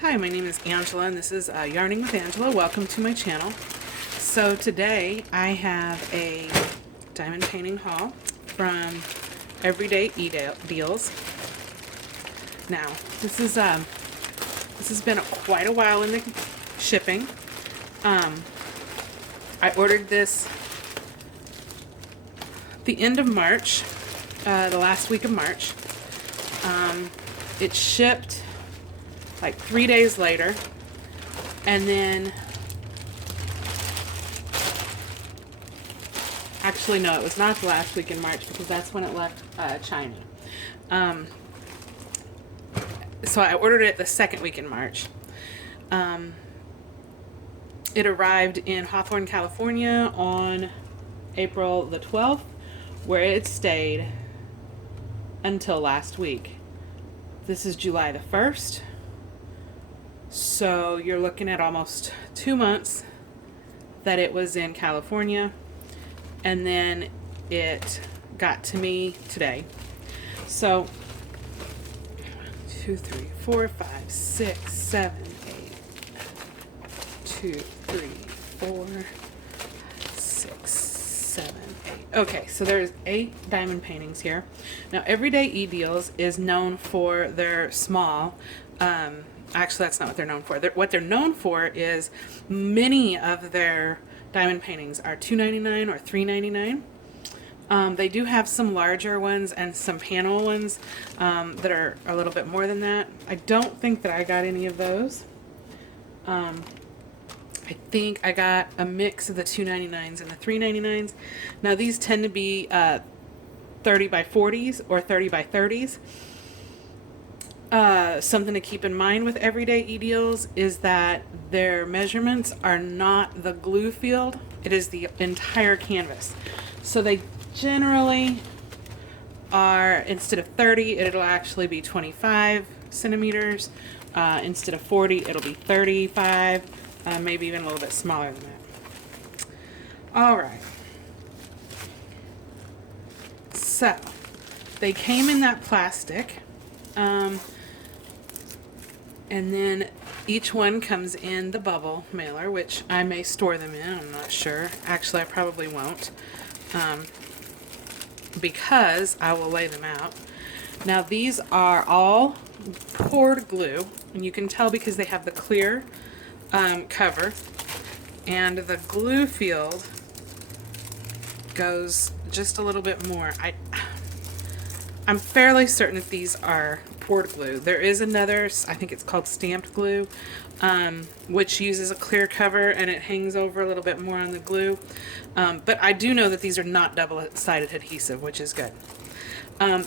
Hi, my name is Angela and this is Yarning with Angela. Welcome to my channel. So today I have a diamond painting haul from Everyday Edeals. Now, this has been quite a while in the shipping. I ordered this the end of March, the last week of March. It shipped like 3 days later, and then actually no, it was not the last week in March because that's when it left China. So I ordered it the second week in March. It arrived in Hawthorne, California on April the 12th, where it stayed until last week. This is July the 1st. So you're looking at almost 2 months that it was in California, and then it got to me today. So 2, 3, 4, 5, 6, 7, 8. 2, 3, 4, 6, 7, 8. Okay, so there's 8 diamond paintings here. Now, Everyday Edeals is known for their small. Actually, that's not what they're known for. What they're known for is many of their diamond paintings are $2.99 or $3.99. They do have some larger ones and some panel ones that are a little bit more than that. I don't think that I got any of those. I think I got a mix of the $2.99s and the $3.99s. Now, these tend to be 30 by 40s or 30 by 30s. Something to keep in mind with Everyday Edeals is that their measurements are not the glue field. It is the entire canvas. So they generally are, instead of 30, it'll actually be 25 centimeters. Instead of 40, it'll be 35, maybe even a little bit smaller than that. All right. So they came in that plastic. And then each one comes in the bubble mailer, which I may store them in. I'm not sure. Actually, I probably won't, because I will lay them out. Now, these are all poured glue, and you can tell because they have the clear cover, and the glue field goes just a little bit more. I'm fairly certain that these are poured glue. There is another, I think it's called stamped glue, which uses a clear cover and it hangs over a little bit more on the glue. But I do know that these are not double-sided adhesive, which is good.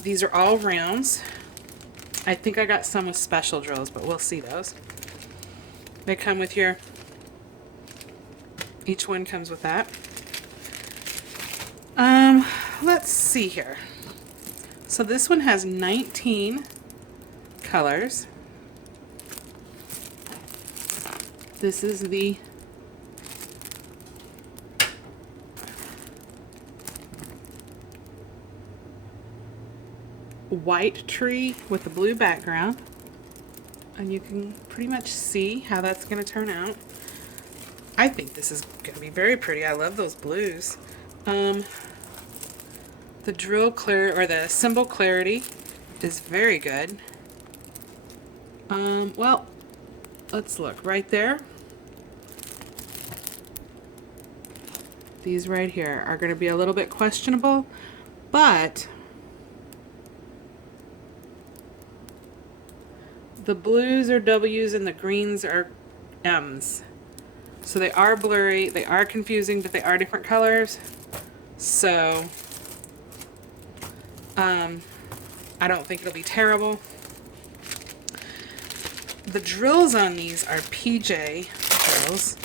These are all rounds. I think I got some with special drills, but we'll see those. They come with each one comes with that. Let's see here. So this one has 19 colors. This is the white tree with the blue background. And you can pretty much see how that's going to turn out. I think this is going to be very pretty. I love those blues. The drill clear, or the symbol clarity, is very good. Well, let's look right there. These right here are going to be a little bit questionable, but the blues are W's and the greens are M's. So they are blurry, they are confusing, but they are different colors. So I don't think it'll be terrible. The drills on these are PJ drills.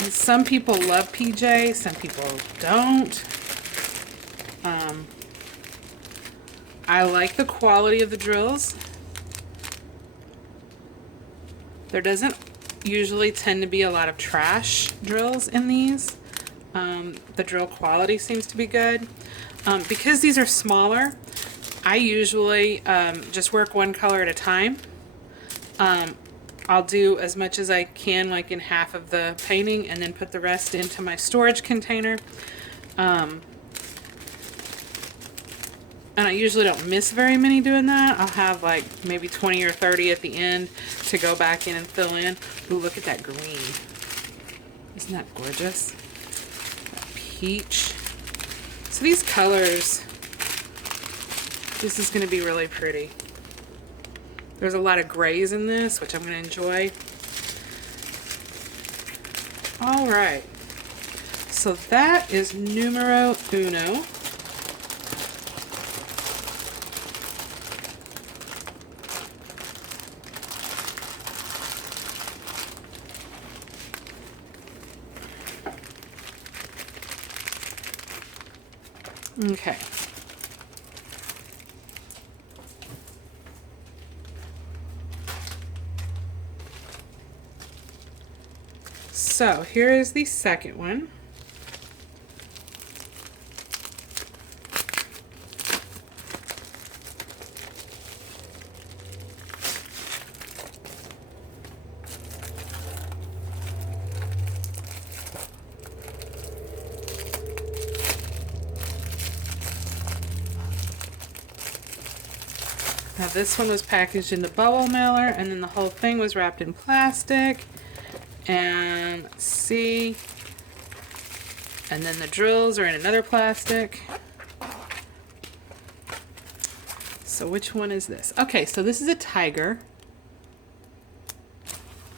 And some people love PJ, some people don't. I like the quality of the drills. There doesn't usually tend to be a lot of trash drills in these. The drill quality seems to be good. Because these are smaller, I usually just work one color at a time. I'll do as much as I can, like in half of the painting, and then put the rest into my storage container. And I usually don't miss very many doing that. I'll have like maybe 20 or 30 at the end to go back in and fill in. Ooh, look at that green. Isn't that gorgeous? That peach. So these colors, this is going to be really pretty. There's a lot of grays in this, which I'm going to enjoy. All right. So that is numero uno. Okay. So here is the second one. Now this one was packaged in the bubble mailer, and then the whole thing was wrapped in plastic. And let's see. And then the drills are in another plastic. So which one is this? Okay, so this is a tiger.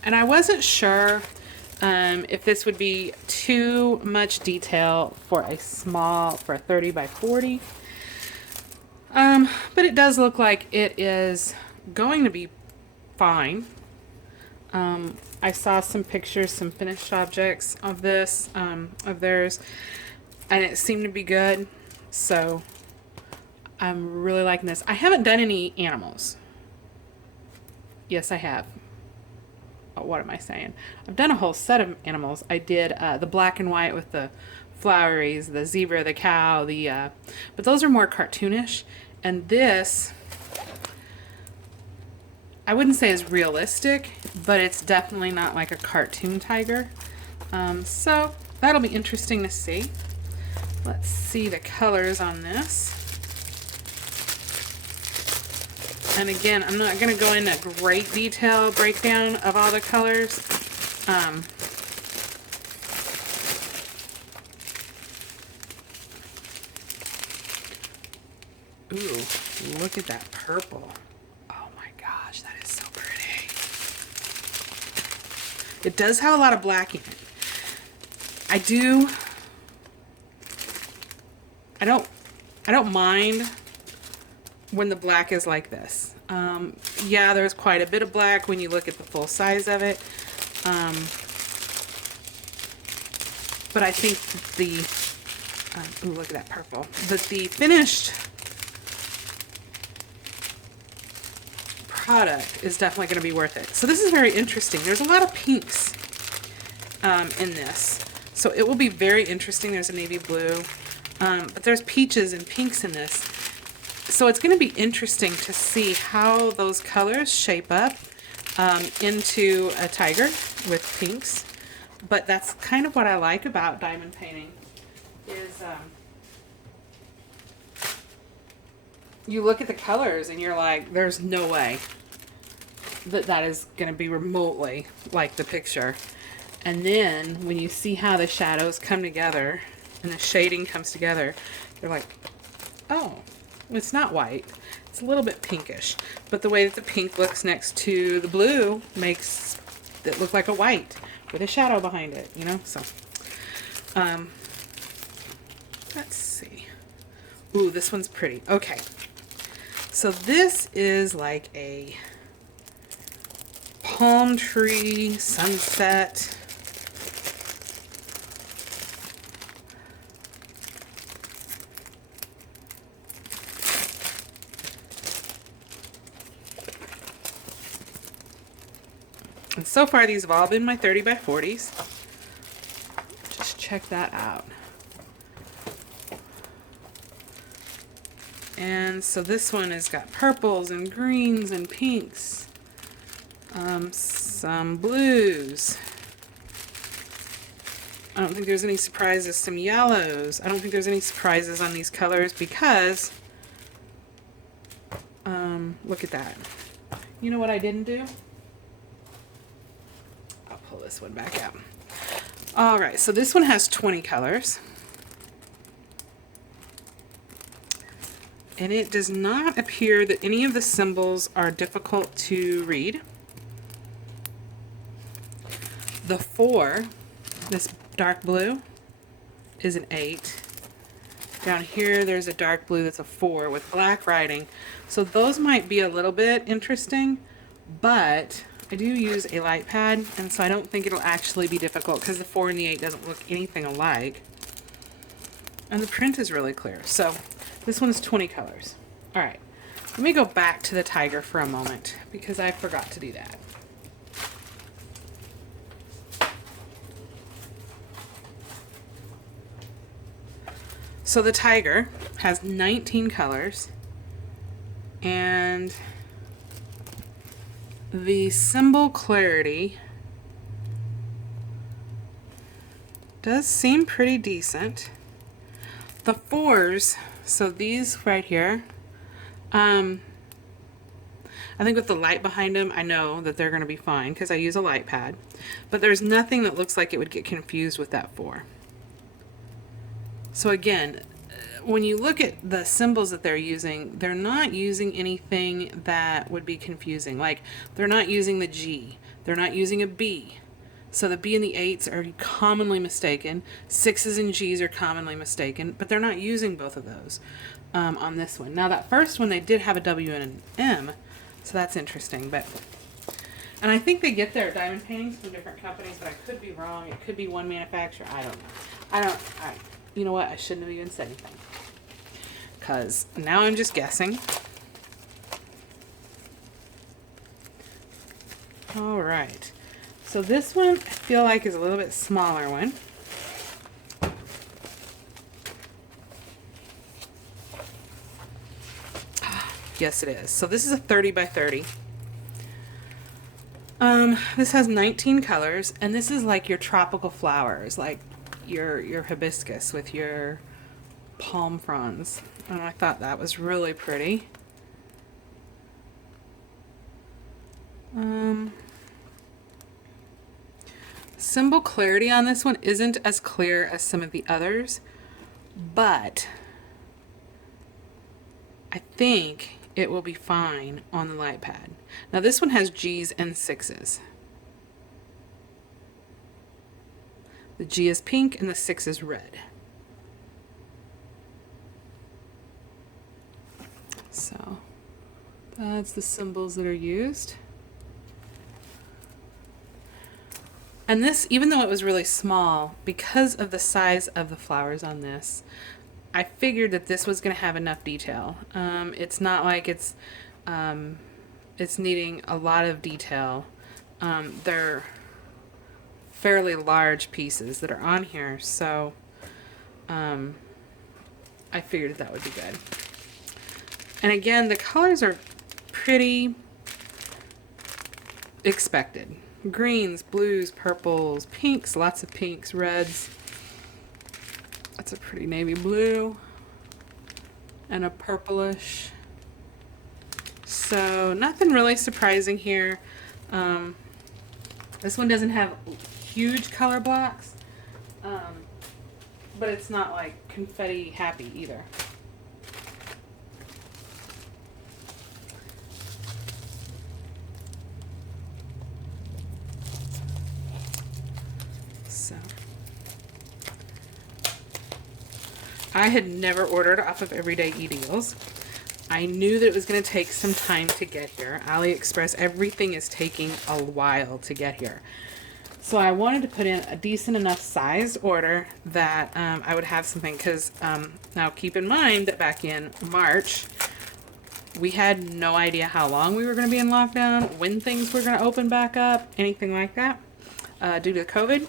And I wasn't sure if this would be too much detail for a 30 by 40. But it does look like it is going to be fine. I saw some pictures, some finished objects of this, of theirs, and it seemed to be good. So I'm really liking this. I haven't done any animals. Yes, I have. Oh, what am I saying? I've done a whole set of animals. I did the black and white with the floweries, the zebra, the cow, but those are more cartoonish. And this, I wouldn't say is realistic, but it's definitely not like a cartoon tiger. So that'll be interesting to see. Let's see the colors on this. And again, I'm not going to go into great detail breakdown of all the colors. Ooh, look at that purple. Oh my gosh, that is so pretty. It does have a lot of black in it. I don't mind when the black is like this. Yeah, there's quite a bit of black when you look at the full size of it. But I think ooh, look at that purple. But the finished product is definitely going to be worth it. So this is very interesting. There's a lot of pinks in this. So it will be very interesting. There's a navy blue, but there's peaches and pinks in this. So it's going to be interesting to see how those colors shape up into a tiger with pinks. But that's kind of what I like about diamond painting is you look at the colors and you're like, there's no way that is going to be remotely like the picture. And then when you see how the shadows come together and the shading comes together, you're like, oh, it's not white. It's a little bit pinkish. But the way that the pink looks next to the blue makes it look like a white with a shadow behind it, you know? So, let's see. Ooh, this one's pretty. Okay. So this is like a palm tree sunset. And so far these have all been my 30 by 40s. Just check that out. And so this one has got purples and greens and pinks. Some blues. I don't think there's any surprises. Some yellows. I don't think there's any surprises on these colors because, look at that. You know what I didn't do? I'll pull this one back out. All right, so this one has 20 colors. And it does not appear that any of the symbols are difficult to read. The 4, this dark blue, is an 8. Down here there's a dark blue that's a 4 with black writing. So those might be a little bit interesting, but I do use a light pad, and so I don't think it'll actually be difficult because the 4 and the 8 doesn't look anything alike. And the print is really clear. So this one's 20 colors. All right, let me go back to the tiger for a moment because I forgot to do that. So the tiger has 19 colors, and the symbol clarity does seem pretty decent. The 4s, so these right here, I think with the light behind them, I know that they're going to be fine because I use a light pad, but there's nothing that looks like it would get confused with that 4. So again, when you look at the symbols that they're using, they're not using anything that would be confusing. Like, they're not using the G. They're not using a B. So the B and the 8s are commonly mistaken. 6s and Gs are commonly mistaken, but they're not using both of those on this one. Now, that first one, they did have a W and an M, so that's interesting. And I think they get their diamond paintings from different companies, but I could be wrong. It could be one manufacturer. I don't know. You know what? I shouldn't have even said anything, because now I'm just guessing. All right. So this one I feel like is a little bit smaller one. Yes, it is. So this is a 30 by 30. This has 19 colors, and this is like your tropical flowers, like your hibiscus with your palm fronds. And I thought that was really pretty. Symbol clarity on this one isn't as clear as some of the others, but I think it will be fine on the light pad. Now this one has G's and 6s. The G is pink and the 6 is red. So that's the symbols that are used. And this, even though it was really small, because of the size of the flowers on this, I figured that this was going to have enough detail. It's not like it's needing a lot of detail. They're fairly large pieces that are on here, so I figured that would be good. And again, the colors are pretty expected. Greens, blues, purples, pinks, lots of pinks, reds. That's a pretty navy blue. And a purplish. So nothing really surprising here. This one doesn't have huge color blocks, but it's not like confetti happy either. So I had never ordered off of Everyday Edeals. I knew that it was going to take some time to get here. AliExpress, everything is taking a while to get here. So I wanted to put in a decent enough sized order that I would have something, because now keep in mind that back in March, we had no idea how long we were going to be in lockdown, when things were going to open back up, anything like that, due to COVID.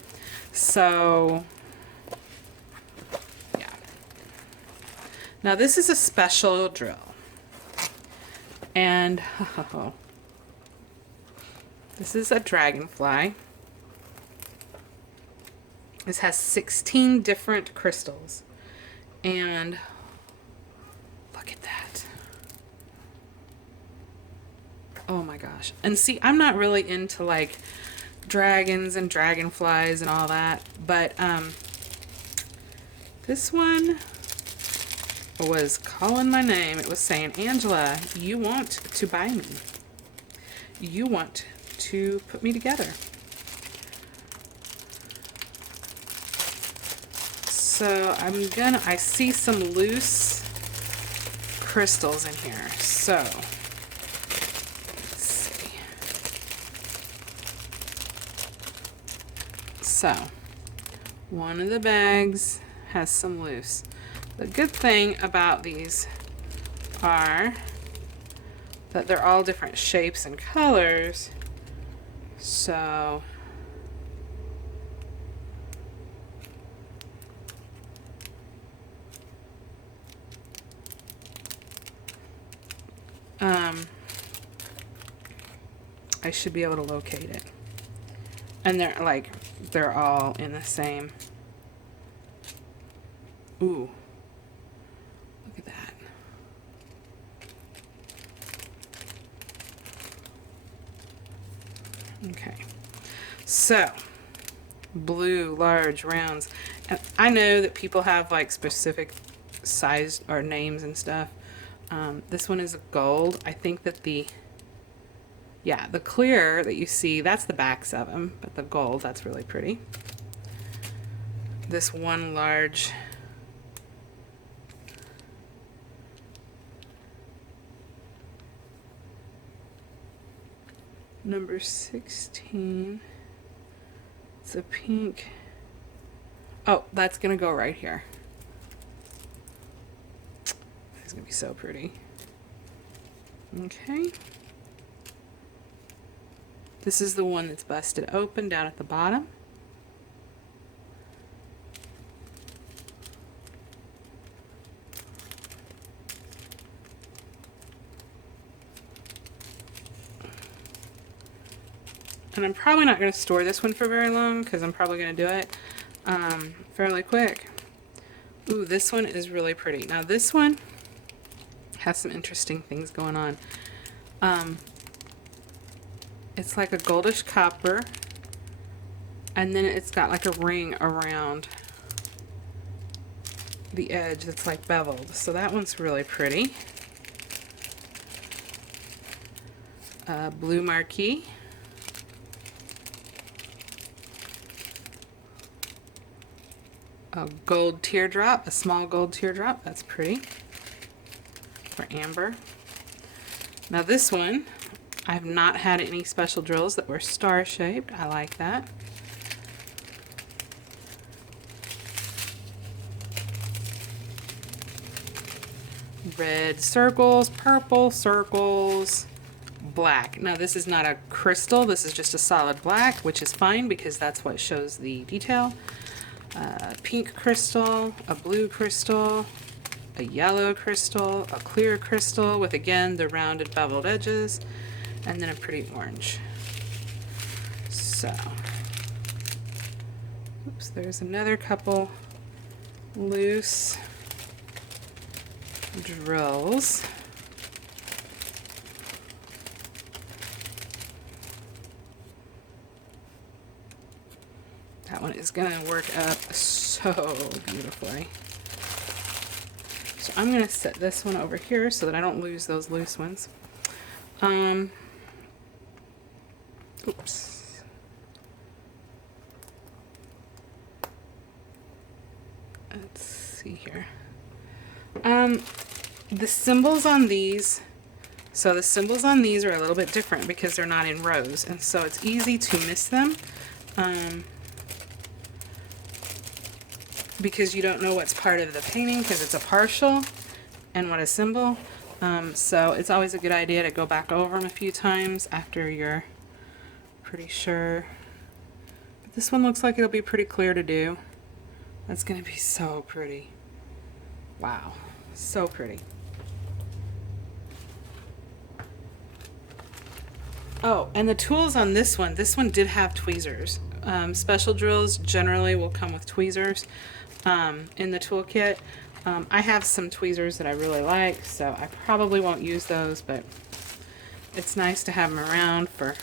So, yeah. Now this is a special drill. And this is a dragonfly. This has 16 different crystals. And look at that. Oh my gosh. And see, I'm not really into like dragons and dragonflies and all that, but this one was calling my name. It was saying, Angela, you want to buy me. You want to put me together. So I see some loose crystals in here. So, let's see. So, one of the bags has some loose. The good thing about these are that they're all different shapes and colors. So, I should be able to locate it. And they're all in the same. Ooh. Look at that. Okay. So, blue, large, rounds. And I know that people have like specific size or names and stuff. This one is gold. I think that the clear that you see, that's the backs of them, but the gold, that's really pretty. This one large number 16. It's a pink. Oh, that's gonna go right here. It's gonna be so pretty. Okay. This is the one that's busted open down at the bottom. And I'm probably not going to store this one for very long because I'm probably going to do it fairly quick. Ooh, this one is really pretty. Now this one has some interesting things going on. It's like a goldish copper, and then it's got like a ring around the edge that's like beveled. So that one's really pretty. Blue marquee. A gold teardrop, a small gold teardrop. That's pretty. For amber. Now this one, I've not had any special drills that were star-shaped. I like that. Red circles, purple circles, black. Now this is not a crystal, this is just a solid black, which is fine because that's what shows the detail. Pink crystal, a blue crystal, a yellow crystal, a clear crystal with again the rounded beveled edges, and then a pretty orange. So, oops, there's another couple loose drills. That one is gonna work up so beautifully. So I'm gonna set this one over here so that I don't lose those loose ones. Oops. Let's see here. The symbols on these, so the symbols on these are a little bit different because they're not in rows, and so it's easy to miss them. Because you don't know what's part of the painting because it's a partial and what a symbol. So it's always a good idea to go back over them a few times after you're pretty sure. But this one looks like it'll be pretty clear to do. That's going to be so pretty. Wow. So pretty. Oh, and the tools on this one did have tweezers. Special drills generally will come with tweezers in the toolkit. I have some tweezers that I really like, so I probably won't use those, but it's nice to have them around for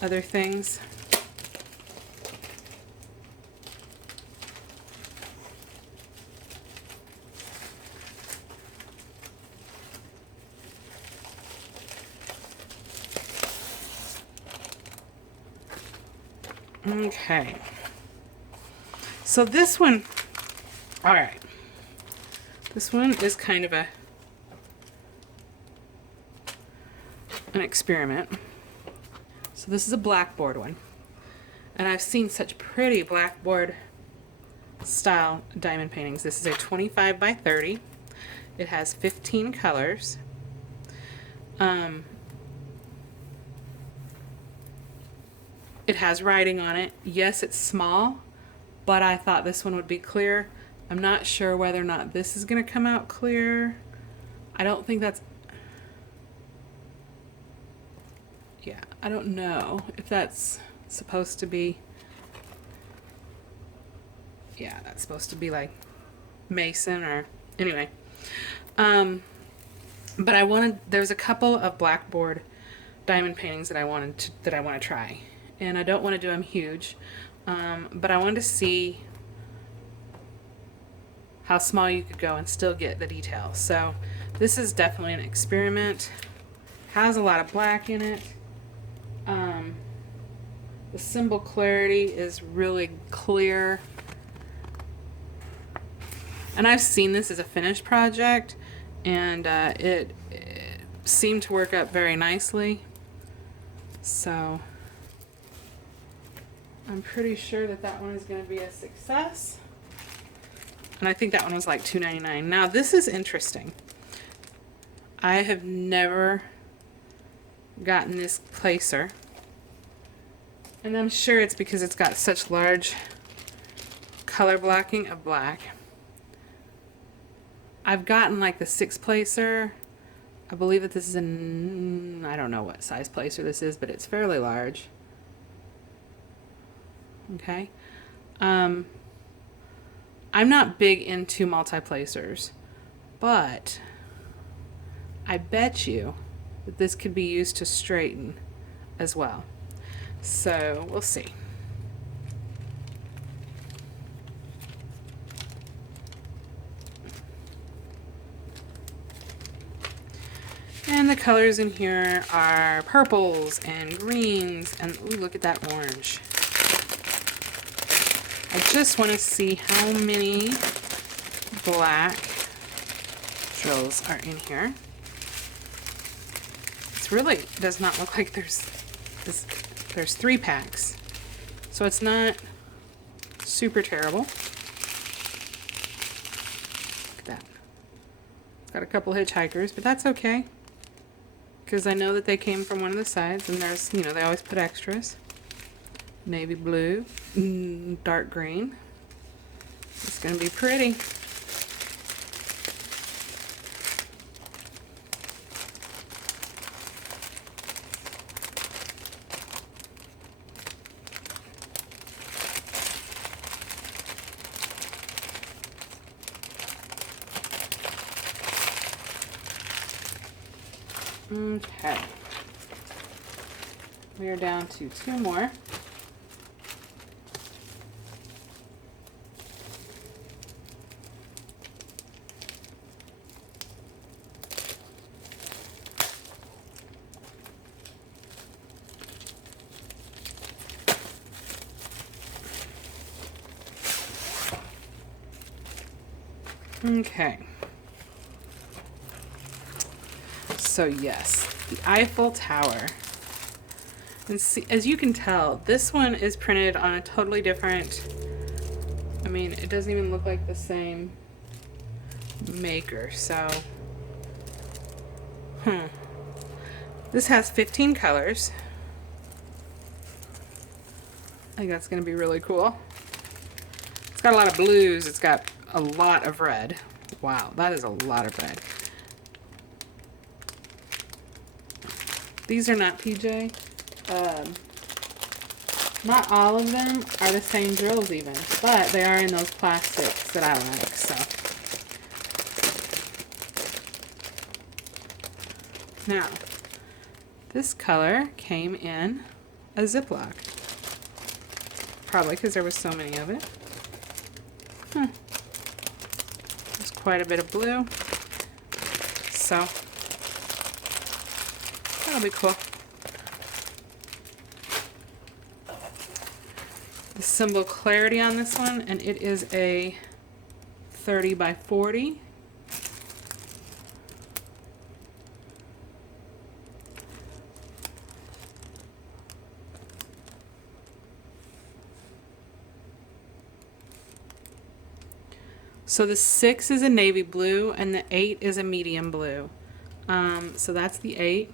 other things. Okay. So this one, all right. This one is kind of an experiment. So this is a blackboard one. And I've seen such pretty blackboard style diamond paintings. This is a 25 by 30. It has 15 colors. It has writing on it. Yes, it's small, but I thought this one would be clear. I'm not sure whether or not this is going to come out clear. I don't think that's... Yeah, I don't know if that's supposed to be... Yeah, that's supposed to be like mason or... Anyway. But I wanted... There's a couple of blackboard diamond paintings that I want to try. And I don't want to do them huge, but I wanted to see how small you could go and still get the details. So this is definitely an experiment. Has a lot of black in it. The symbol clarity is really clear. And I've seen this as a finished project, and it seemed to work up very nicely. So I'm pretty sure that that one is going to be a success. And I think that one was like $2.99. Now this is interesting. I have never gotten this placer. And I'm sure it's because it's got such large color blocking of black. I've gotten like the 6 placer. I believe that this is an... I don't know what size placer this is, but it's fairly large. Okay. I'm not big into multi-placers, but I bet you that this could be used to straighten as well. So we'll see. And the colors in here are purples and greens, and ooh, look at that orange. I just want to see how many black drills are in here. It really does not look like there's 3 packs. So it's not super terrible. Look at that. It's got a couple hitchhikers, but that's okay. Because I know that they came from one of the sides, and there's, you know, they always put extras. Navy blue, dark green. It's going to be pretty. Okay. We are down to 2 more. Okay. So yes, the Eiffel Tower. And see, as you can tell, this one is printed on a totally different, I mean, it doesn't even look like the same maker, so. This has 15 colors. I think that's going to be really cool. It's got a lot of blues. It's got a lot of red, Wow, that is a lot of bread. These are not PJ. Not all of them are the same drills even, but they are in those plastics that I like, so. Now, this color came in a Ziploc. Probably because there was so many of it. There's quite a bit of blue. So, that'll be cool. The symbol clarity on this one, and it is a 30 by 40. So the 6 is a navy blue and the 8 is a medium blue. So that's the 8.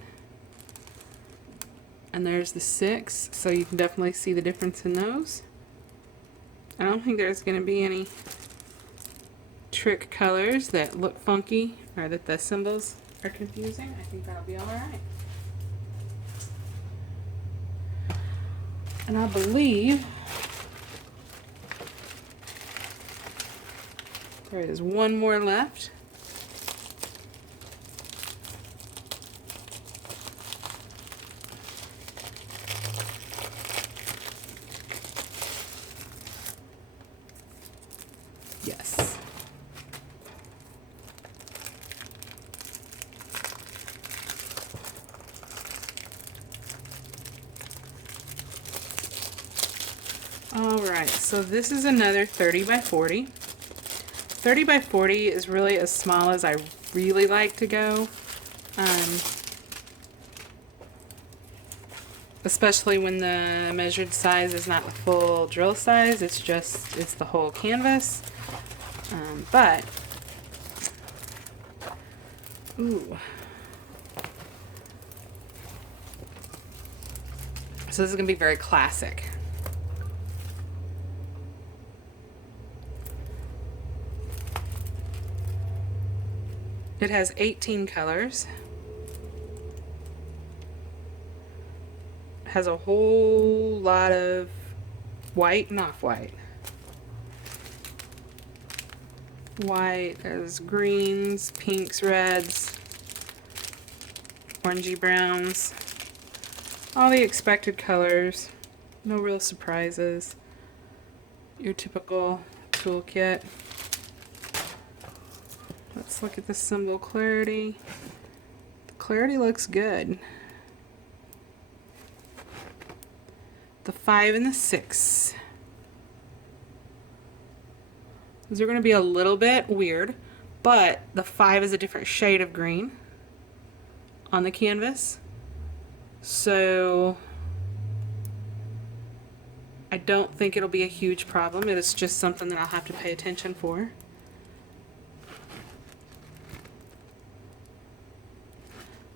And there's the 6. So you can definitely see the difference in those. I don't think there's going to be any trick colors that look funky or that the symbols are confusing. I think that'll be alright. And I believe there is one more left. Yes. All right, so this is another 30 by 40. 30 by 40 is really as small as I really like to go. Especially when the measured size is not the full drill size, it's the whole canvas. But, ooh. So this is gonna be very classic. It has 18 colors. It has a whole lot of white and off-white. White, there's greens, pinks, reds, orangey browns. All the expected colors. No real surprises. Your typical toolkit. Let's look at the symbol clarity. The clarity looks good. The 5 and the 6. These are going to be a little bit weird, but the 5 is a different shade of green on the canvas. So I don't think it'll be a huge problem. It is just something that I'll have to pay attention for.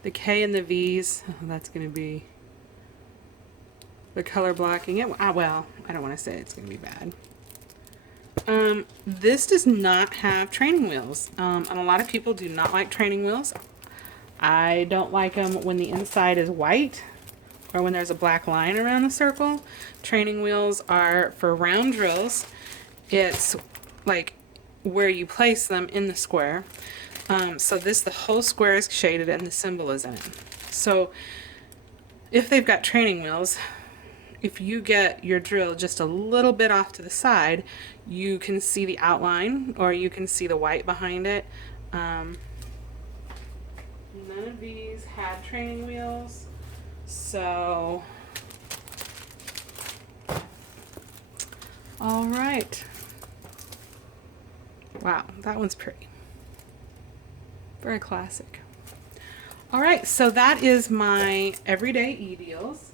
The K and the V's, that's going to be the color blocking. Well, I don't want to say it's going to be bad. This does not have training wheels, and a lot of people do not like training wheels. I don't like them when the inside is white or when there's a black line around the circle. Training wheels are for round drills. It's like where you place them in the square. So the whole square is shaded and the symbol is in it. So if they've got training wheels, if you get your drill just a little bit off to the side, you can see the outline or you can see the white behind it. None of these have training wheels, so all right. Wow, that one's pretty. Very classic. All right, so that is my everyday Edeals.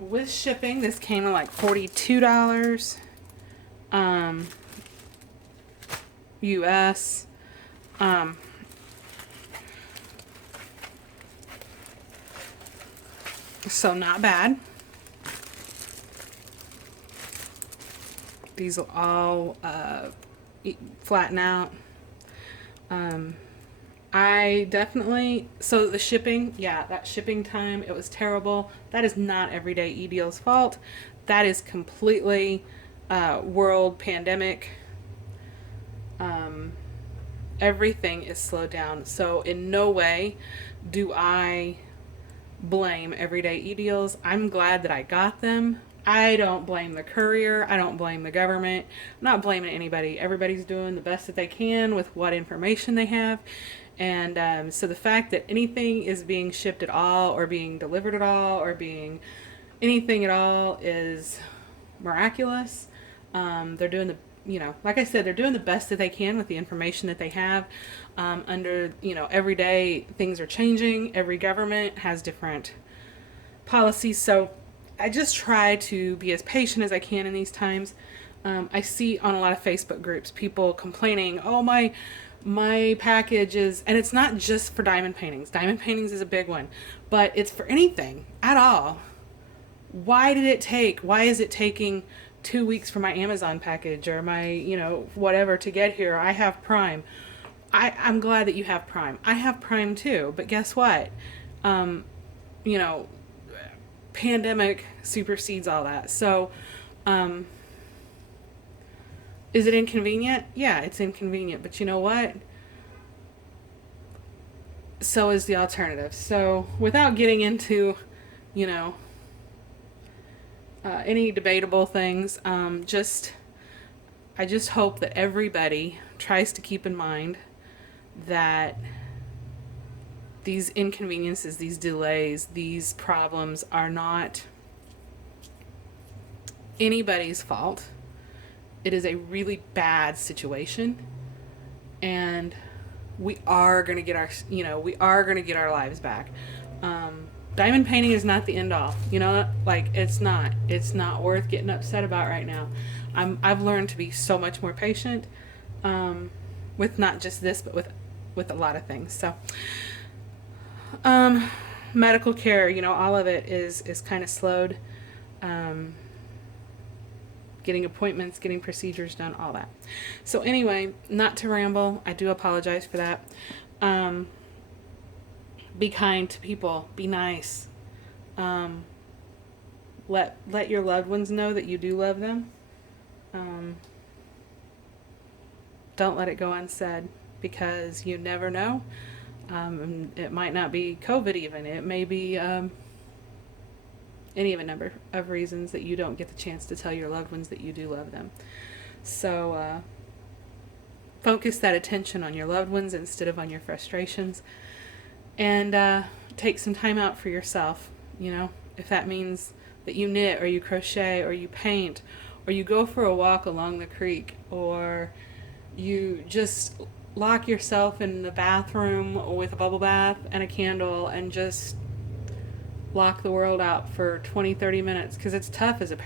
With shipping, this came to like $42 US. So not bad. These will all flatten out. I definitely, so the shipping, yeah, that shipping time, it was terrible. That is not Everyday Edeals' fault. That is completely world pandemic. Everything is slowed down. So in no way do I blame Everyday Edeals. I'm glad that I got them. I don't blame the courier. I don't blame the government. I'm not blaming anybody. Everybody's doing the best that they can with what information they have. And so the fact that anything is being shipped at all, or being delivered at all, or being anything at all is miraculous. They're doing the, like I said, they're doing the best that they can with the information that they have. Every day things are changing. Every government has different policies. So I just try to be as patient as I can in these times. I see on a lot of Facebook groups people complaining, oh, my package is, and it's not just for diamond paintings. Diamond paintings is a big one, but it's for anything at all. Why is it taking 2 weeks for my Amazon package or my, whatever to get here? I have Prime. I'm glad that you have Prime. I have Prime too, but guess what? You know, pandemic supersedes all that. So, is it inconvenient? Yeah, it's inconvenient, but you know what? So is the alternative. So, without getting into, you know, any debatable things, I just hope that everybody tries to keep in mind that these inconveniences, these delays, these problems are not anybody's fault. It is a really bad situation, and we are going to get our lives back. Diamond painting is not the end all. It's not worth getting upset about right now. I've learned to be so much more patient, with not just this, but with a lot of things. So, medical care, all of it is kind of slowed. Getting appointments, getting procedures done, all that. So anyway, not to ramble, I do apologize for that. Be kind to people. Be nice. Let your loved ones know that you do love them. Don't let it go unsaid, because you never know. It might not be COVID even. It may be any of a number of reasons that you don't get the chance to tell your loved ones that you do love them. So focus that attention on your loved ones instead of on your frustrations. And take some time out for yourself. If that means that you knit, or you crochet, or you paint, or you go for a walk along the creek, or you just lock yourself in the bathroom with a bubble bath and a candle and just lock the world out for 20-30 minutes, because it's tough as a